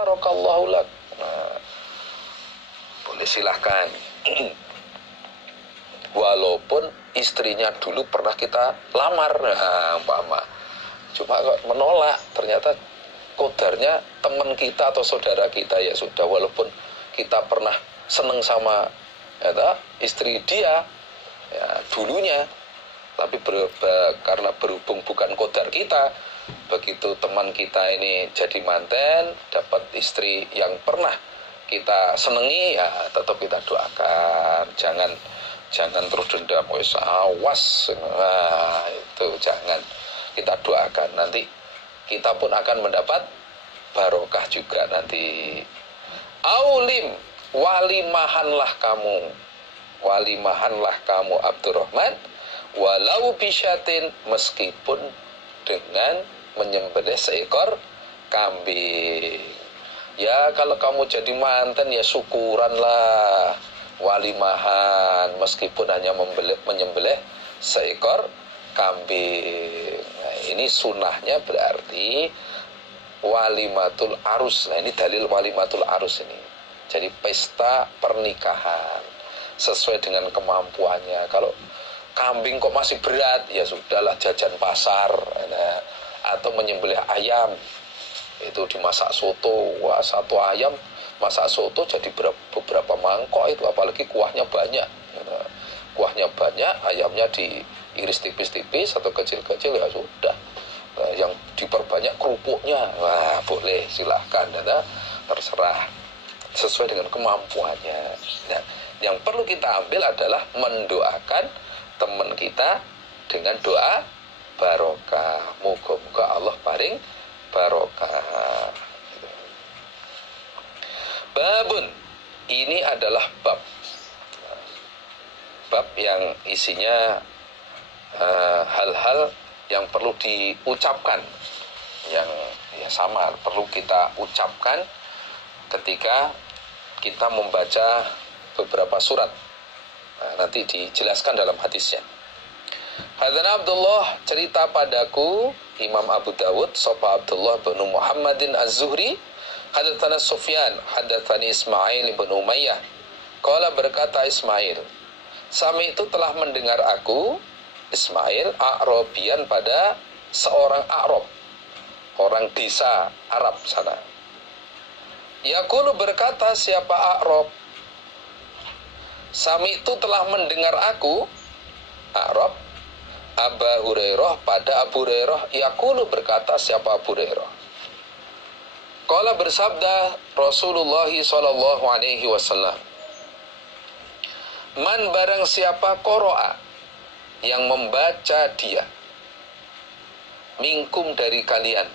barakallahu lak. Nah, boleh silahkan. Walaupun istrinya dulu pernah kita lamar, nah, umpama. Cuma kok menolak, ternyata kodarnya teman kita atau saudara kita, ya sudah, walaupun kita pernah seneng sama ya, istri dia ya, dulunya, tapi karena berhubung bukan kodar kita, begitu teman kita ini jadi manten, dapat istri yang pernah kita senengi, ya tetap kita doakan, jangan terus dendam, wes awas, nah itu jangan, kita doakan, nanti kita pun akan mendapat barokah juga nanti. Aulim, walimahanlah kamu Abdurrahman, walau bisyatin, meskipun dengan menyembelih seekor kambing. Ya kalau kamu jadi manten ya syukuranlah, walimahan meskipun hanya menyembelih seekor kambing. Nah, ini sunahnya berarti walimatul arus. Nah, ini dalil walimatul arus ini. Jadi pesta pernikahan sesuai dengan kemampuannya. Kalau kambing kok masih berat, ya sudahlah jajan pasar, nah, atau menyembelih ayam, itu dimasak soto. Wah, satu ayam masak soto jadi beberapa mangkok itu, apalagi kuahnya banyak. Nah, kuahnya banyak, ayamnya diiris tipis-tipis atau kecil-kecil, ya sudah. Nah, yang diperbanyak kerupuknya, wah boleh, silahkan, nah, terserah sesuai dengan kemampuannya. Nah, yang perlu kita ambil adalah mendoakan teman kita dengan doa barokah. Moga-moga Allah paring barokah. Babun, ini adalah bab yang isinya hal-hal yang perlu diucapkan, yang ya sama perlu kita ucapkan ketika kita membaca beberapa surat. Nah, nanti dijelaskan dalam hadisnya. Hadana Abdullah, cerita padaku Imam Abu Dawud, sapa Abdullah bin Muhammadin Az-Zuhri, hadatsana Sufyan, hadatsani Ismail bin Umayyah. Qala, berkata Ismail, Sami itu telah mendengar aku, Ismail, A'rabian, pada seorang A'rab, orang desa Arab sana. Yaqulu, berkata siapa A'rab, Sami itu telah mendengar aku, A'rab, Aba Hurairah, pada Abu Hurairah. Yaqulu, berkata siapa Abu Hurairah. Qala, bersabda Rasulullah sallallahu alaihi wasallam, man, barang siapa qara'a, yang membaca dia, minkum, dari kalian,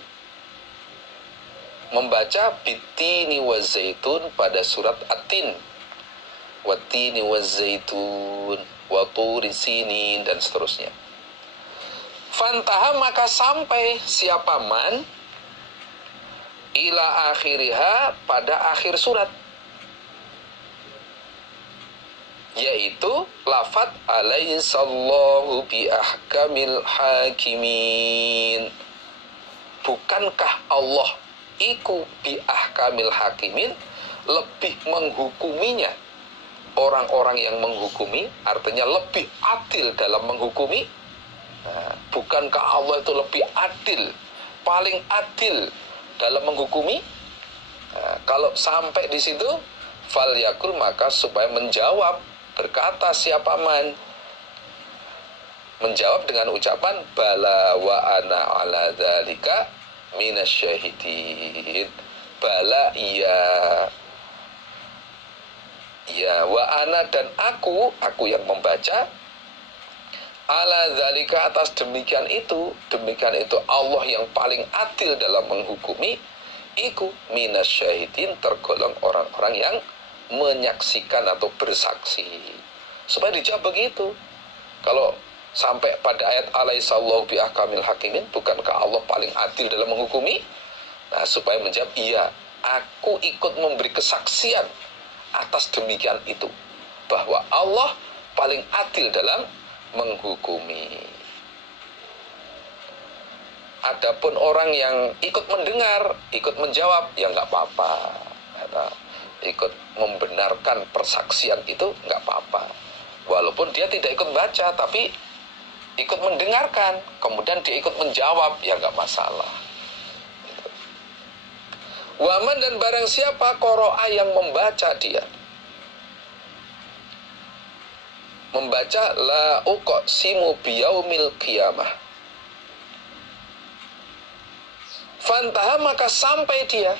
membaca bitini wa zaitun, pada surat At-Tin, watini wa zaitun wa turi sinin, dan seterusnya. Fantaha, maka sampai siapa man, ila akhiriha, pada akhir surat, yaitu lafad alaihissallahu bi ahkamil hakimin. Bukankah Allah iku bi ahkamil hakimin, lebih menghukuminya orang-orang yang menghukumi, artinya lebih adil dalam menghukumi. Nah, bukankah Allah itu lebih adil, paling adil dalam menghukumi? Nah, kalau sampai di situ, fal yakul, maka supaya menjawab, berkata siapa man, menjawab dengan ucapan bala wa ana ala dzalika minasyahidin. Bala, iya, ya, wa ana, dan aku yang membaca, ala dzalika, atas demikian itu Allah yang paling adil dalam menghukumi, iku minasyahidin, tergolong orang-orang yang menyaksikan atau bersaksi. Supaya dijawab begitu. Kalau sampai pada ayat alaihissallahu bi ahkamil hakimin, bukankah Allah paling adil dalam menghukumi? Nah, supaya menjawab, iya, aku ikut memberi kesaksian atas demikian itu, bahwa Allah paling adil dalam menghukumi. Adapun orang yang ikut mendengar, ikut menjawab, ya nggak apa-apa. Ikut membenarkan persaksian itu nggak apa-apa. Walaupun dia tidak ikut baca, tapi ikut mendengarkan, kemudian dia ikut menjawab, ya nggak masalah. Waman dan barang siapa qoro'a yang membaca dia, membaca la uqsimu biyaumil qiyamah, fantaha maka sampai dia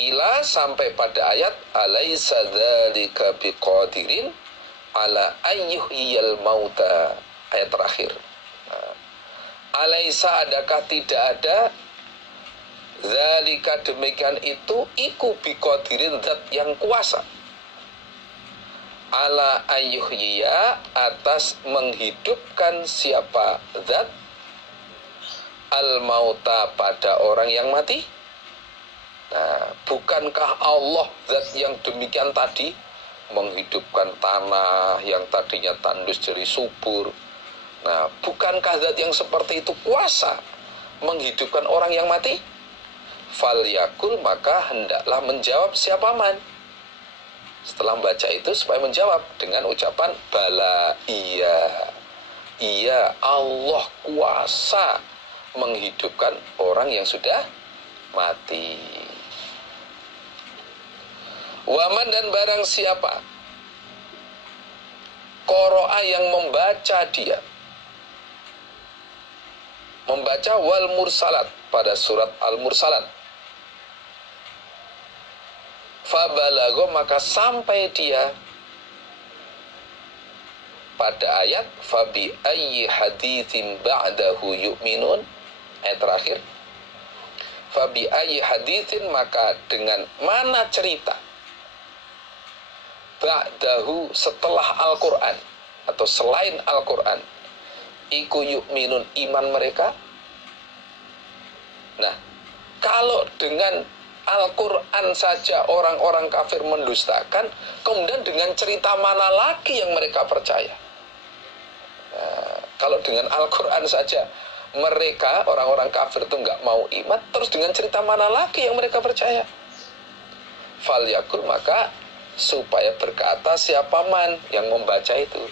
ila sampai pada ayat alaysa dzalika biqadirin ala ayyuhiyal mauta, ayat terakhir. Alaysa adakah tidak ada, dzalika demikian itu, iku biqadirin zat yang kuasa, ala ayyuhiyya atas menghidupkan siapa zat, al mauta pada orang yang mati. Nah, bukankah Allah zat yang demikian tadi menghidupkan tanah yang tadinya tandus jadi subur? Nah, bukankah zat yang seperti itu kuasa menghidupkan orang yang mati? Falyakul maka hendaklah menjawab siapa man. Setelah membaca itu supaya menjawab dengan ucapan bala, iya, iya Allah kuasa menghidupkan orang yang sudah mati. Waman dan barang siapa qoro'a yang membaca dia, membaca wal mursalat pada surat al-mursalat, fabalago maka sampai dia pada ayat fabi ayyi haditsin ba'dahu yu'minun, ayat terakhir. Fabi ayyi haditsin maka dengan mana cerita, ba'dahu setelah Al-Quran atau selain Al-Quran, iku yu'minun iman mereka. Nah, kalau dengan Al-Quran saja orang-orang kafir mendustakan, kemudian dengan cerita mana lagi yang mereka percaya? Nah, kalau dengan Al-Quran saja mereka, orang-orang kafir itu nggak mau iman, terus dengan cerita mana lagi yang mereka percaya? Falyakul maka supaya berkata siapa man yang membaca itu.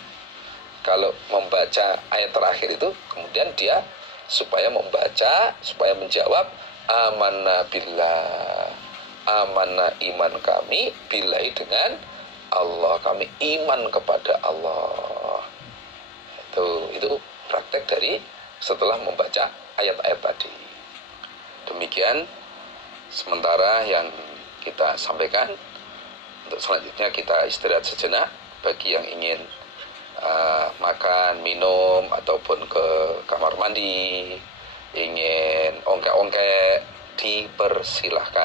Kalau membaca ayat terakhir itu, kemudian dia supaya membaca, supaya menjawab amanna billah, amanna iman kami billahi dengan Allah, kami iman kepada Allah. Itu praktek dari setelah membaca ayat-ayat tadi. Demikian sementara yang kita sampaikan. Untuk selanjutnya kita istirahat sejenak. Bagi yang ingin makan, minum, ataupun ke kamar mandi, ingin ongkek-ongkek, dipersilahkan.